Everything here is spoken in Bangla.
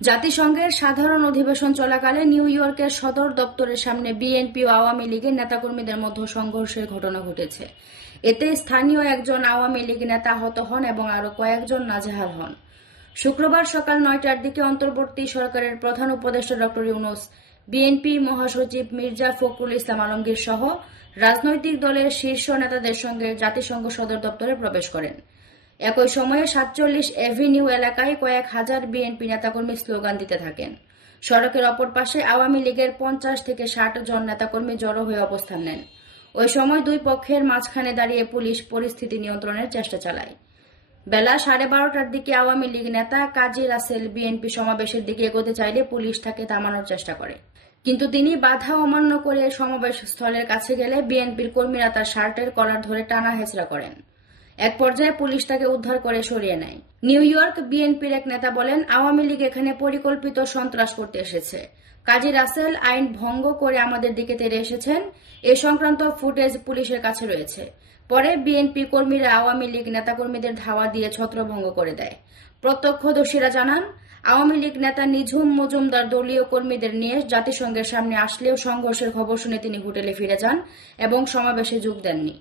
জাতিসংঘের সাধারণ অধিবেশন চলাকালে নিউ ইয়র্কের সদর দপ্তরের সামনে বিএনপি ও আওয়ামী লীগের নেতাকর্মীদের মধ্যে সংঘর্ষের ঘটনা ঘটেছে। এতে স্থানীয় একজন আওয়ামী লীগ নেতা আহত হন এবং আরও কয়েকজন নাজেহাল হন। শুক্রবার সকাল নয়টার দিকে অন্তর্বর্তী সরকারের প্রধান উপদেষ্টা ডক্টর ইউনুস, বিএনপি মহাসচিব মির্জা ফখরুল ইসলাম আলমগীর সহ রাজনৈতিক দলের শীর্ষ নেতাদের সঙ্গে জাতিসংঘ সদর দপ্তরে প্রবেশ করেন। একই সময়ে সাতচল্লিশ এভিনিউ এলাকায় কয়েক হাজার বিএনপি নেতাকর্মী স্লোগান দিতে থাকেন। সড়কের অপর পাশে আওয়ামী লীগের পঞ্চাশ থেকে ষাট জন নেতাকর্মী জড়ো হয়ে অবস্থান নেন। ওই সময় দুই পক্ষের মাঝখানে দাঁড়িয়ে পুলিশ পরিস্থিতি নিয়ন্ত্রণের চেষ্টা চালায়। বেলা সাড়ে বারোটার দিকে আওয়ামী লীগ নেতা কাজী রাসেল বিএনপি সমাবেশের দিকে এগোতে চাইলে পুলিশ তাকে থামানোর চেষ্টা করে। কিন্তু তিনি বাধা অমান্য করে সমাবেশ স্থলের কাছে গেলে বিএনপির কর্মীরা তার শার্টের কলার ধরে টানা হেঁচড়া করেন। এক পর্যায়ে পুলিশ তাকে উদ্ধার করে সরিয়ে নেয়। নিউ ইয়র্ক বিএনপির এক নেতা বলেন, আওয়ামী লীগ এখানে পরিকল্পিত সন্ত্রাস করতে এসেছে। কাজী রাসেল আইন ভঙ্গ করে আমাদের দিকে তেড়ে এসেছেন। এ সংক্রান্ত ফুটেজ পুলিশের কাছে রয়েছে। পরে বিএনপি কর্মীরা আওয়ামী লীগ নেতাকর্মীদের ধাওয়া দিয়ে ছত্রভঙ্গ করে দেয়। প্রত্যক্ষদর্শীরা জানান, আওয়ামী লীগ নেতা নিঝুম মজুমদার দলীয় কর্মীদের নিয়ে জাতিসংঘের সামনে আসলেও সংঘর্ষের খবর শুনে তিনি হোটেলে ফিরে যান এবং সমাবেশে যোগ দেননি।